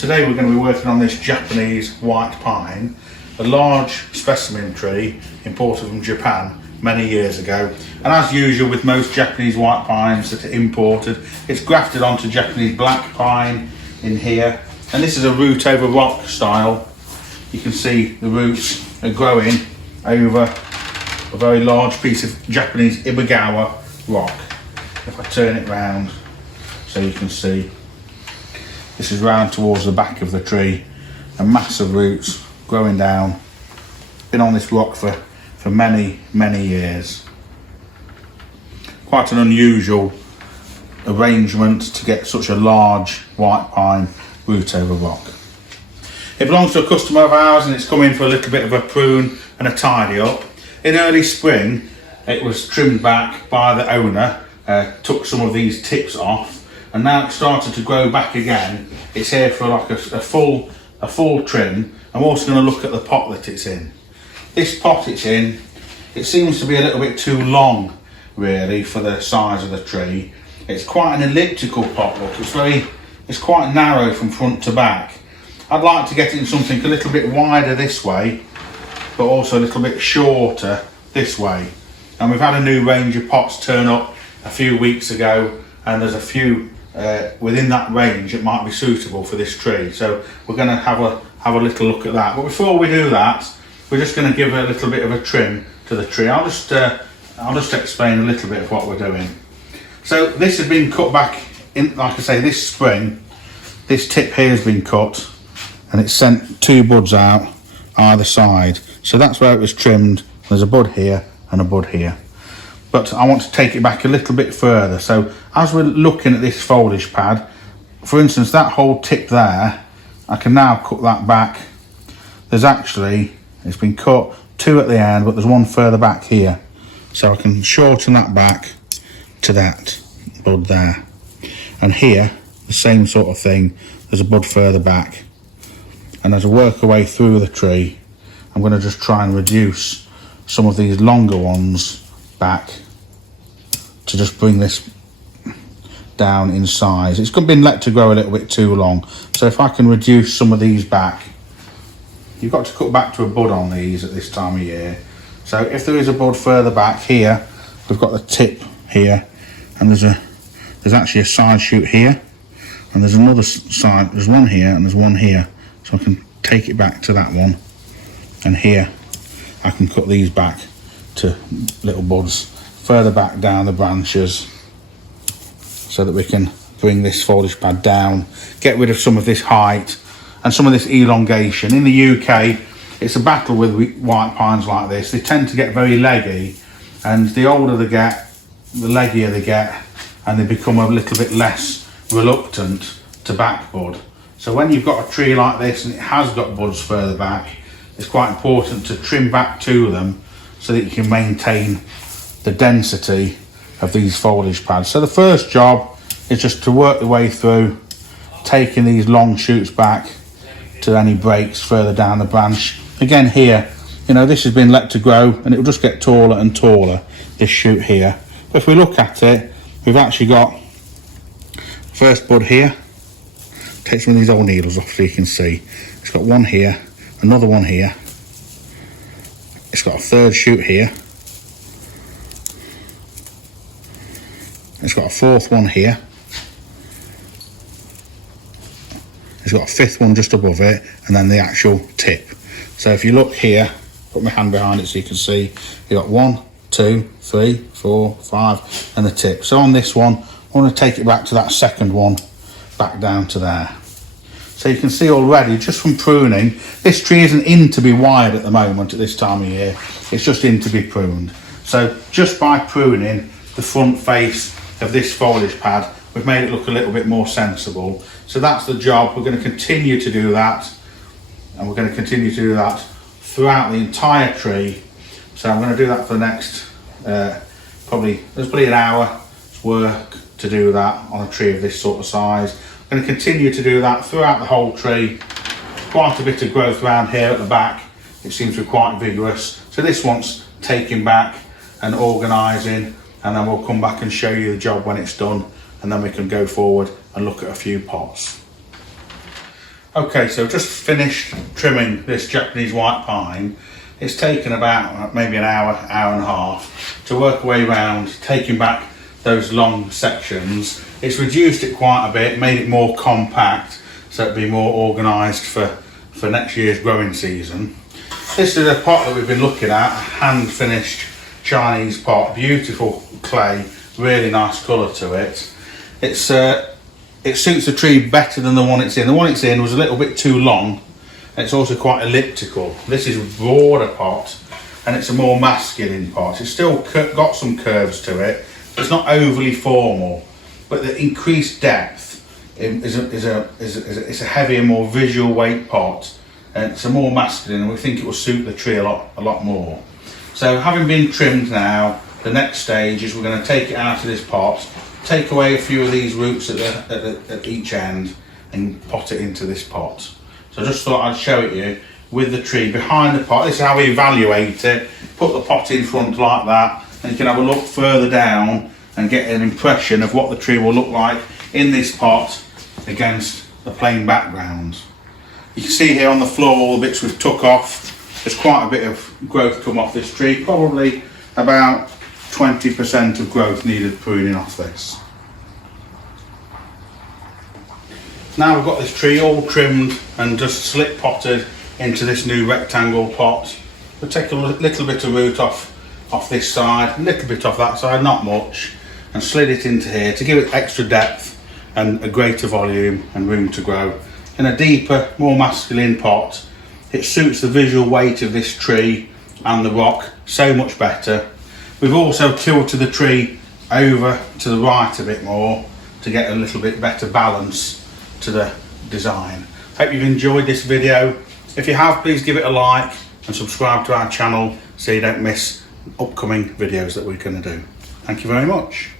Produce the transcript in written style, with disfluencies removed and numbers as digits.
Today we're going to be working on this Japanese white pine, a large specimen tree imported from Japan many years ago. And as usual with most Japanese white pines that are imported, it's grafted onto Japanese black pine in here. And this is a root over rock style. You can see the roots are growing over a very large piece of Japanese Ibagawa rock. If I turn it round so you can see, this is round towards the back of the tree, a mass of roots growing down. Been on this rock for many years. Quite an unusual arrangement to get such a large white pine root over rock. It belongs to a customer of ours and it's come in for a little bit of a prune and a tidy up. In early spring it was trimmed back by the owner, took some of these tips off, and now it's started to grow back again. It's here for like a full trim. I'm also going to look at the pot that it's in. This pot it's in, it seems to be a little bit too long really for the size of the tree. It's quite an elliptical pot look. It's quite narrow from front to back. I'd like to get it in something a little bit wider this way, but also a little bit shorter this way. And we've had a new range of pots turn up a few weeks ago, and there's a few within that range that might be suitable for this tree. So we're going to have a little look at that. But before we do that, we're just going to give a little bit of a trim to the tree. I'll just explain a little bit of what we're doing. So this has been cut back in, like I say, this spring. This tip here has been cut, and it's sent 2 buds out either side. So that's where it was trimmed. There's a bud here and a bud here. But I want to take it back a little bit further. So as we're looking at this foliage pad, for instance, that whole tip there, I can now cut that back. There's actually, it's been cut 2 at the end, but there's 1 further back here. So I can shorten that back to that bud there. And here, the same sort of thing, there's a bud further back. And as I work away through the tree, I'm going to just try and reduce some of these longer ones back to just bring this down in size. It's been let to grow a little bit too long, so if I can reduce some of these back, you've got to cut back to a bud on these at this time of year. So if there is a bud further back here, we've got the tip here, and there's actually a side shoot here, and there's another side, there's one here and there's one here, so I can take it back to that one, and here I can cut these back to little buds further back down the branches, so that we can bring this foliage pad down, get rid of some of this height and some of this elongation. In the UK, it's a battle with white pines like this. They tend to get very leggy, and the older they get, the leggier they get, and they become a little bit less reluctant to back bud. So when you've got a tree like this and it has got buds further back, it's quite important to trim back to them so that you can maintain the density of these foliage pads. So the first job is just to work the way through, taking these long shoots back to any breaks further down the branch. Again here, you know, this has been let to grow and it will just get taller and taller, this shoot here. But if we look at it, we've actually got first bud here. Take some of these old needles off so you can see. It's got one here, another one here. It's got a third shoot here. It's got a 4th one here. It's got a 5th one just above it, and then the actual tip. So if you look here, put my hand behind it so you can see, you've got 1, 2, 3, 4, 5, and the tip. So on this one, I want to take it back to that second one, back down to there. So you can see already, just from pruning, this tree isn't in to be wired at the moment at this time of year. It's just in to be pruned. So just by pruning the front face of this foliage pad, we've made it look a little bit more sensible. So that's the job. We're going to continue to do that, and we're going to continue to do that throughout the entire tree. So I'm going to do that for the next there's probably an hour's work to do that on a tree of this sort of size. I'm going to continue to do that throughout the whole tree. Quite a bit of growth around here at the back. It seems to be quite vigorous. So this one's taking back and organising, and then we'll come back and show you the job when it's done, and then we can go forward and look at a few pots. Okay, so just finished trimming this Japanese white pine. It's taken about maybe an hour, hour and a half to work our way around, taking back those long sections. It's reduced it quite a bit, made it more compact so it'd be more organised for next year's growing season. This is a pot that we've been looking at, a hand finished Chinese pot, beautiful clay, really nice colour to it. It suits the tree better than the one it's in. The one it's in was a little bit too long, and it's also quite elliptical. This is a broader pot, and it's a more masculine pot. It's still got some curves to it. It's not overly formal, but the increased depth is a heavier, more visual weight pot, and it's a more masculine, and we think it will suit the tree a lot more. So having been trimmed now, the next stage is we're going to take it out of this pot, take away a few of these roots at each end, and pot it into this pot. So I just thought I'd show it you with the tree behind the pot. This is how we evaluate it. Put the pot in front like that, and you can have a look further down and get an impression of what the tree will look like in this pot against the plain background. You can see here on the floor all the bits we've took off. There's quite a bit of growth come off this tree, probably about 20% of growth needed pruning off this. Now we've got this tree all trimmed and just slip potted into this new rectangle pot. We'll take a little bit of root off this side, a little bit off that side, not much, and slid it into here to give it extra depth and a greater volume and room to grow. In a deeper, more masculine pot, it suits the visual weight of this tree and the rock so much better. We've also tilted the tree over to the right a bit more to get a little bit better balance to the design. Hope you've enjoyed this video. If you have, please give it a like and subscribe to our channel so you don't miss upcoming videos that we're going to do. Thank you very much.